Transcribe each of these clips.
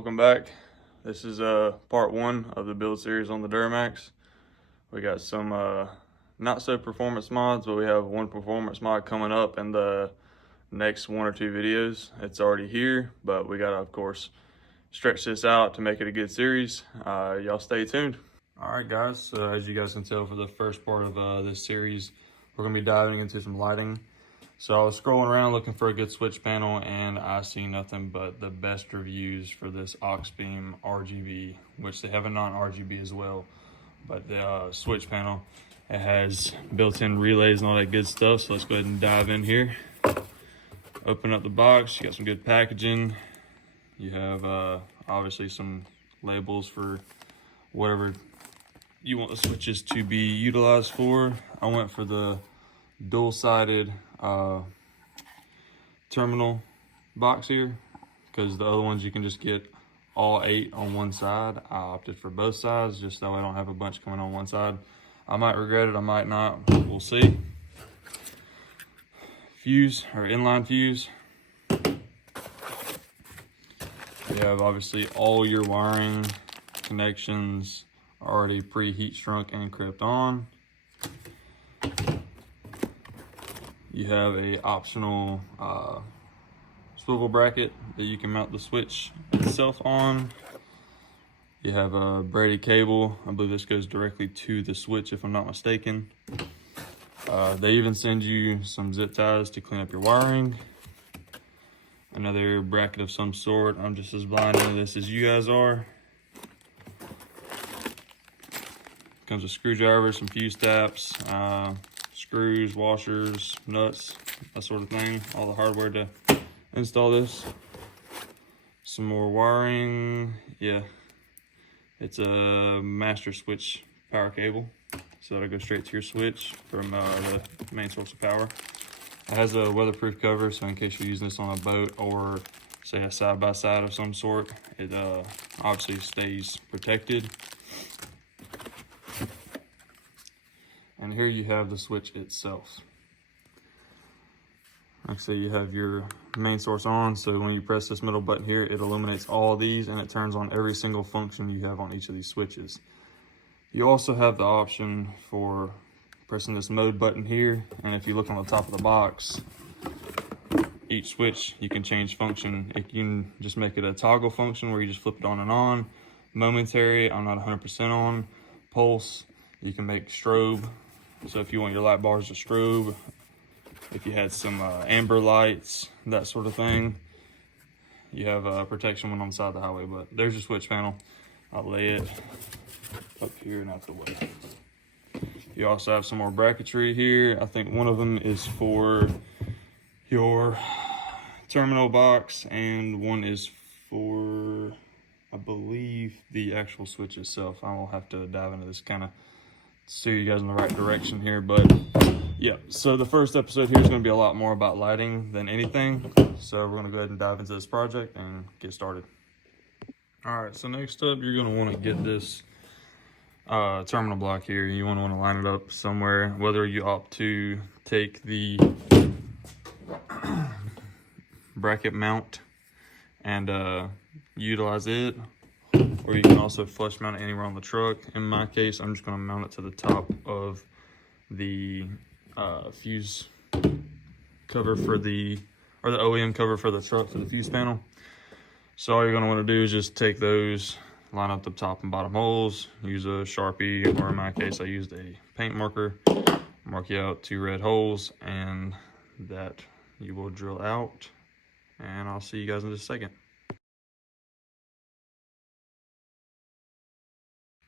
welcome back. This is part one of the build series on the Duramax. We got some not so performance mods, but we have one performance mod coming up in the next one or two videos. It's already here, but we gotta, of course, stretch this out to make it a good series. Y'all stay tuned. All right, guys, so as you guys can tell, for the first part of this series, we're gonna be diving into some lighting. So I was scrolling around looking for a good switch panel, and I see nothing but the best reviews for this AUXBEAM RGB, which they have a non-RGB as well. But the switch panel, it has built-in relays and all that good stuff. So let's go ahead and dive in here. Open up the box. You got some good packaging. You have obviously some labels for whatever you want the switches to be utilized for. I went for the dual-sided terminal box here, because the other ones you can just get all 8 on one side. I opted for both sides just that way I don't have a bunch coming on one side. I might regret it, I might not, we'll see. Fuse, or inline fuse. You have obviously all your wiring connections already pre-heat shrunk and crimped on. You have a optional swivel bracket that you can mount the switch itself on. You have a braided cable. I believe this goes directly to the switch if I'm not mistaken. They even send you some zip ties to clean up your wiring. Another bracket of some sort. I'm just as blind into this as you guys are. Comes with screwdrivers, some fuse taps, screws, washers, nuts, that sort of thing. All the hardware to install this. Some more wiring. Yeah, it's a master switch power cable, so that'll go straight to your switch from the main source of power. It has a weatherproof cover, so in case you're using this on a boat or say a side-by-side of some sort, it obviously stays protected. And here you have the switch itself. Like I say, you have your main source on, so when you press this middle button here, it illuminates all of these and it turns on every single function you have on each of these switches. You also have the option for pressing this mode button here, and if you look on the top of the box, each switch you can change function. You can just make it a toggle function where you just flip it on and on. Momentary, I'm not 100% on. Pulse, you can make strobe. So if you want your light bars to strobe, if you had some amber lights, that sort of thing, you have a protection one on the side of the highway. But there's your switch panel. I'll lay it up here and out the way. You also have some more bracketry here. I think one of them is for your terminal box, and one is for, I believe, the actual switch itself. I will have to dive into this, kind of steer you guys in the right direction here. But yeah, so the first episode here is going to be a lot more about lighting than anything. So we're going to go ahead and dive into this project and get started. All right, so next up, you're going to want to get this terminal block here. You want to line it up somewhere, whether you opt to take the bracket mount and utilize it, or you can also flush mount it anywhere on the truck. In my case, I'm just going to mount it to the top of the fuse cover for the OEM cover for the truck, for the fuse panel. So all you're going to want to do is just take those, line up the top and bottom holes, use a Sharpie, or in my case I used a paint marker, mark you out 2 red holes, and that you will drill out. And I'll see you guys in just a second.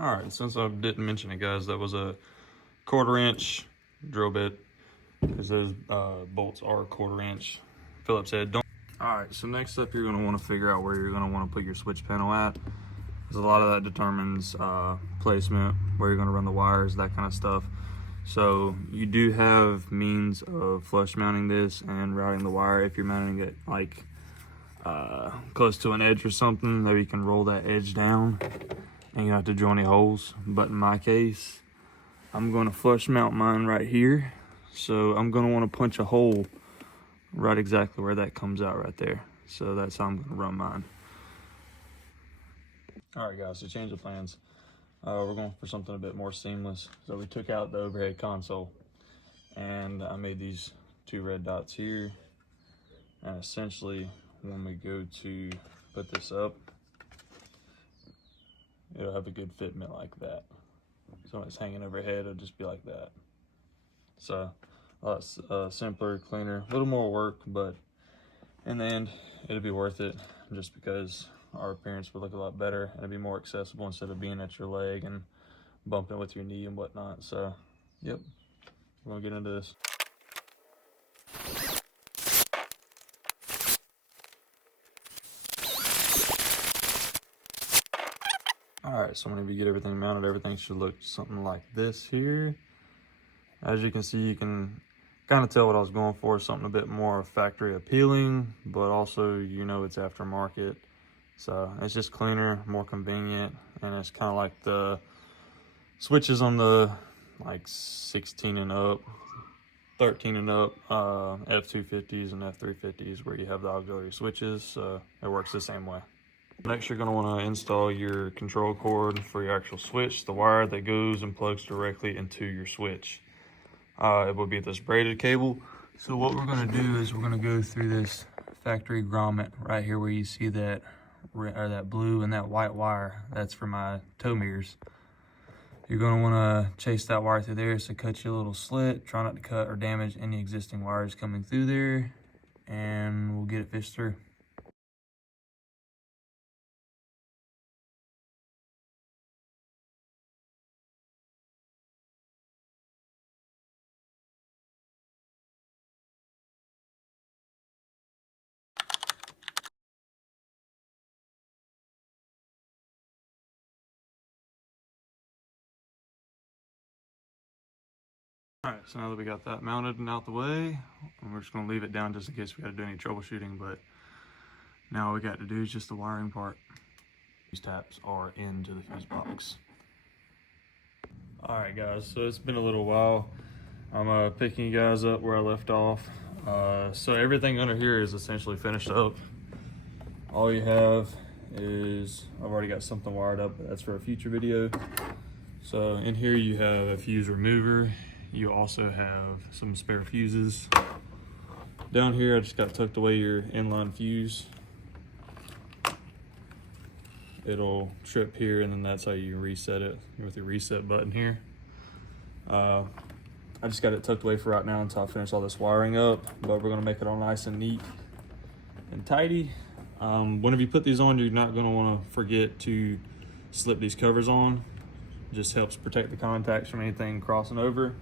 All right, since I didn't mention it, guys, that was a 1/4 inch drill bit. It says bolts are 1/4 inch Phillips head. All right, so next up, you're going to want to figure out where you're going to want to put your switch panel at, because a lot of that determines placement, where you're going to run the wires, that kind of stuff. So you do have means of flush mounting this and routing the wire. If you're mounting it like close to an edge or something, maybe you can roll that edge down and you don't have to drill any holes. But in my case, I'm going to flush mount mine right here. So I'm going to want to punch a hole right exactly where that comes out right there. So that's how I'm going to run mine. All right, guys, so change of plans. We're going for something a bit more seamless. So we took out the overhead console, and I made these 2 red dots here. And essentially, when we go to put this up, it'll have a good fitment like that. So when it's hanging overhead, it'll just be like that. So a lot simpler, cleaner, a little more work, but in the end, it'll be worth it just because our appearance would look a lot better and it'd be more accessible instead of being at your leg and bumping with your knee and whatnot. So, yep, we're gonna get into this. All right, so whenever you get everything mounted, everything should look something like this here. As you can see, you can kind of tell what I was going for, something a bit more factory appealing, but also, you know, it's aftermarket. So it's just cleaner, more convenient, and it's kind of like the switches on the like 16 and up, 13 and up F250s and F350s where you have the auxiliary switches. So it works the same way. Next, you're going to want to install your control cord for your actual switch, the wire that goes and plugs directly into your switch. It will be this braided cable. So what we're going to do is we're going to go through this factory grommet right here where you see that that blue and that white wire. That's for my tow mirrors. You're going to want to chase that wire through there, so cut you a little slit. Try not to cut or damage any existing wires coming through there, and we'll get it fished through. All right, so now that we got that mounted and out the way, we're just gonna leave it down just in case we gotta do any troubleshooting, but now all we got to do is just the wiring part. These taps are into the fuse box. All right, guys, so it's been a little while. I'm picking you guys up where I left off. So everything under here is essentially finished up. All you have is, I've already got something wired up, but that's for a future video. So in here you have a fuse remover. You also have some spare fuses. Down here, I just got tucked away your inline fuse. It'll trip here, and then that's how you reset it with your reset button here. I just got it tucked away for right now until I finish all this wiring up, but we're gonna make it all nice and neat and tidy. Whenever you put these on, you're not gonna wanna forget to slip these covers on. It just helps protect the contacts from anything crossing over.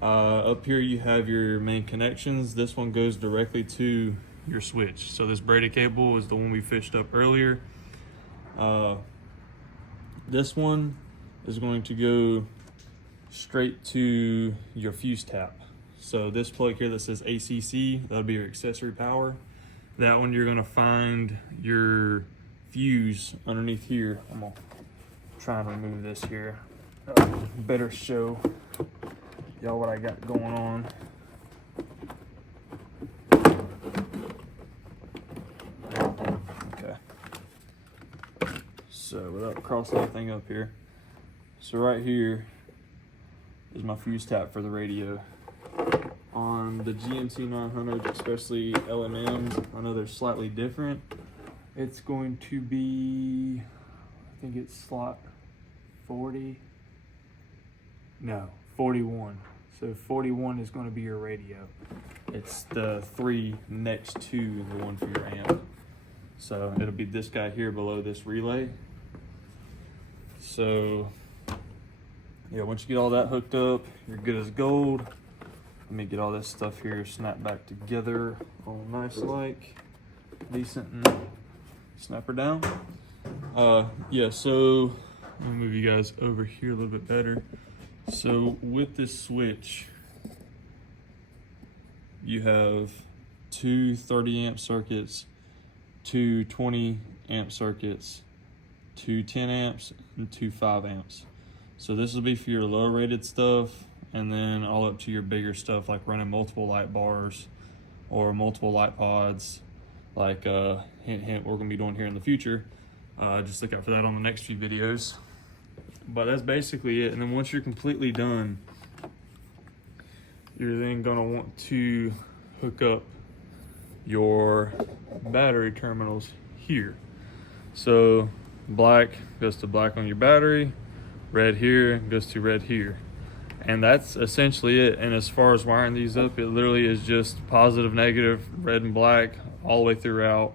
Up here you have your main connections. This one goes directly to your switch. So this braided cable is the one we fished up earlier. This one is going to go straight to your fuse tap. So this plug here that says ACC, that'll be your accessory power. That one you're gonna find your fuse underneath here. I'm gonna try and remove this here. Better show y'all what I got going on. Okay. So without crossing anything up here. So right here is my fuse tap for the radio. On the GMC 900, especially LMMs, I know they're slightly different. It's going to be, I think it's slot 40. No, 41. So 41 is going to be your radio. It's the 3 next to the one for your amp. So it'll be this guy here below this relay. So yeah, once you get all that hooked up, you're good as gold. Let me get all this stuff here snapped back together all nice like, decent, and snap her down. Yeah, so let me move you guys over here a little bit better. So with this switch, you have 2 30 amp circuits, 2 20 amp circuits, 2 10 amps, and 2 5 amps. So this will be for your low rated stuff, and then all up to your bigger stuff like running multiple light bars or multiple light pods, like hint hint we're gonna be doing here in the future. Just look out for that on the next few videos. But that's basically it. And then once you're completely done, you're then gonna want to hook up your battery terminals here. So black goes to black on your battery, red here goes to red here. And that's essentially it. And as far as wiring these up, it literally is just positive, negative, red and black all the way throughout.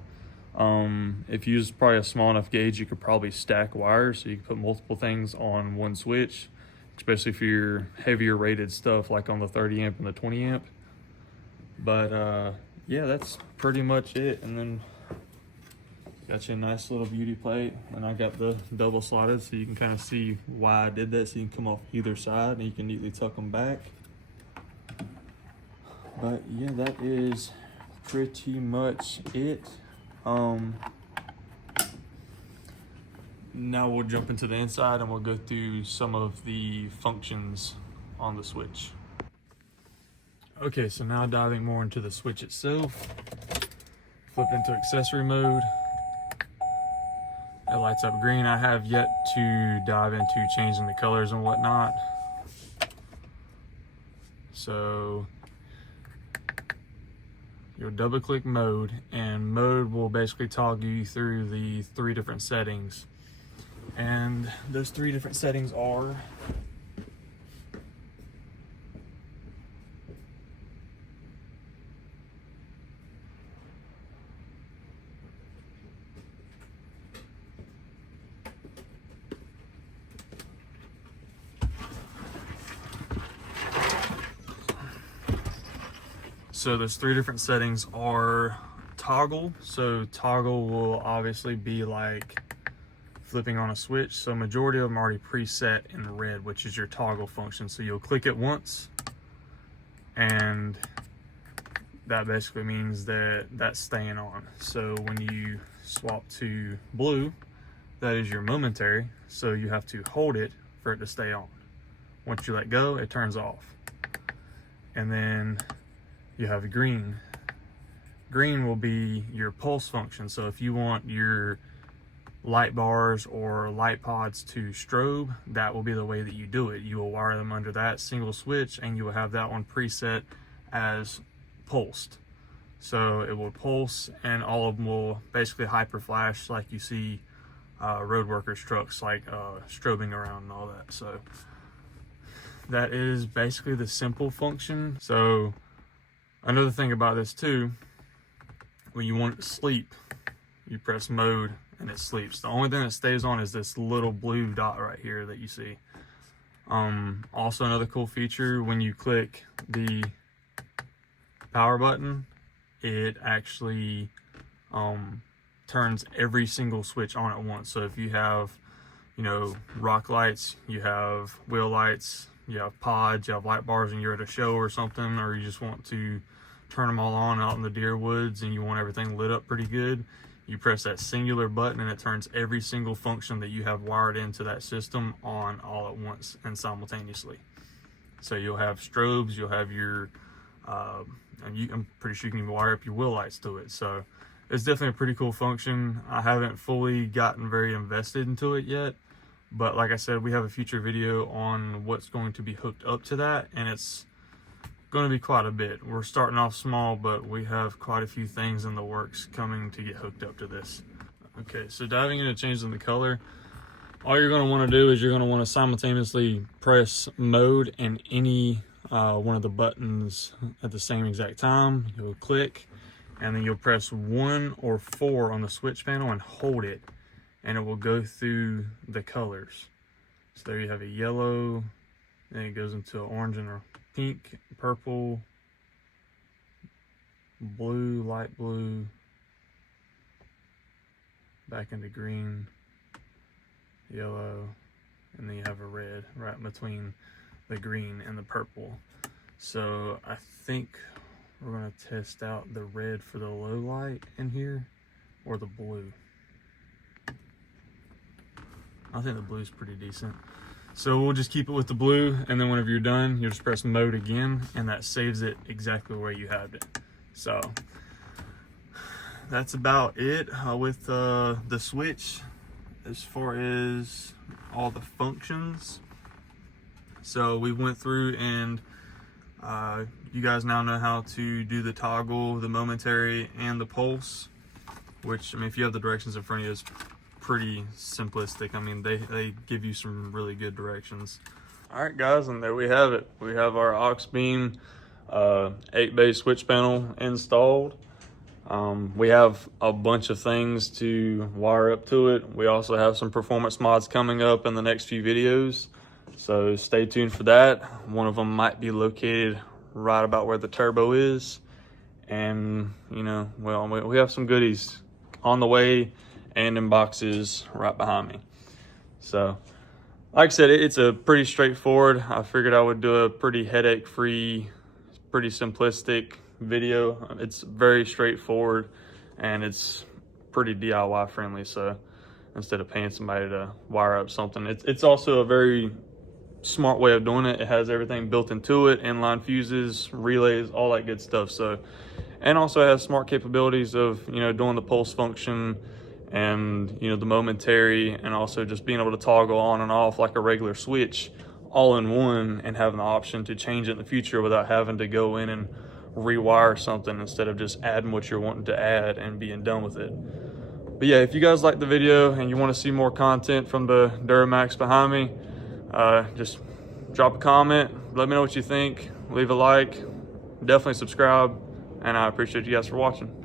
If you use probably a small enough gauge, you could probably stack wires, so you can put multiple things on one switch, especially for your heavier rated stuff like on the 30 amp and the 20 amp. But yeah, that's pretty much it. And then got you a nice little beauty plate, and I got the double slotted so you can kind of see why I did that, so you can come off either side and you can neatly tuck them back. But yeah, that is pretty much it. Now we'll jump into the inside and we'll go through some of the functions on the switch. Okay, so now diving more into the switch itself. Flip into accessory mode. It lights up green. I have yet to dive into changing the colors and whatnot. So you'll double click mode, and mode will basically toggle you through the 3 different settings. And those 3 different settings are so those 3 different settings are toggle. So toggle will obviously be like flipping on a switch. So majority of them are already preset in red, which is your toggle function. So you'll click it once, and that basically means that that's staying on. So when you swap to blue, that is your momentary. So you have to hold it for it to stay on. Once you let go, it turns off. And then you have green. Green will be your pulse function. So if you want your light bars or light pods to strobe, that will be the way that you do it. You will wire them under that single switch, and you will have that one preset as pulsed. So it will pulse, and all of them will basically hyper flash like you see road workers trucks, like strobing around and all that. So that is basically the simple function. So another thing about this too, when you want it to sleep, you press mode and it sleeps. The only thing that stays on is this little blue dot right here that you see. Also another cool feature, when you click the power button, it actually turns every single switch on at once. So if you have, you know, rock lights, you have wheel lights, you have pods, you have light bars, and you're at a show or something, or you just want to turn them all on out in the deer woods and you want everything lit up pretty good, you press that singular button and it turns every single function that you have wired into that system on all at once and simultaneously. So you'll have strobes, you'll have your I'm pretty sure you can even wire up your wheel lights to it. So it's definitely a pretty cool function. I haven't fully gotten very invested into it yet, but like I said, we have a future video on what's going to be hooked up to that, and it's going to be quite a bit. We're starting off small, but we have quite a few things in the works coming to get hooked up to this. Okay, so diving into changing the color, all you're going to want to do is you're going to want to simultaneously press mode and any one of the buttons at the same exact time. You'll click, and then you'll press 1 or 4 on the switch panel and hold it, and it will go through the colors. So there you have a yellow, then it goes into an orange and a pink, purple, blue, light blue, back into green, yellow, and then you have a red right in between the green and the purple. So I think we're going to test out the red for the low light in here, or the blue. I think the blue is pretty decent. So we'll just keep it with the blue, and then whenever you're done, you'll just press mode again, and that saves it exactly where you had it. So that's about it with the switch. as far as all the functions. So we went through and you guys now know how to do the toggle, the momentary, and the pulse, which, I mean, if you have the directions in front of you, it's pretty simplistic. I mean, they give you some really good directions. All right, guys, and there we have it. We have our AUXBEAM 8-bay switch panel installed. We have a bunch of things to wire up to it. We also have some performance mods coming up in the next few videos, so stay tuned for that. One of them might be located right about where the turbo is, and you know, well, we have some goodies on the way and in boxes right behind me. So like I said, it's a pretty straightforward. I figured I would do a pretty headache-free, pretty simplistic video. It's very straightforward and it's pretty DIY friendly. So instead of paying somebody to wire up something, it's also a very smart way of doing it. It has everything built into it, inline fuses, relays, all that good stuff. So, and also it has smart capabilities of, you know, doing the pulse function and, you know, the momentary, and also just being able to toggle on and off like a regular switch all in one, and having the option to change it in the future without having to go in and rewire something, instead of just adding what you're wanting to add and being done with it. But yeah, if you guys like the video and you want to see more content from the Duramax behind me, just drop a comment, let me know what you think, leave a like, definitely subscribe, and I appreciate you guys for watching.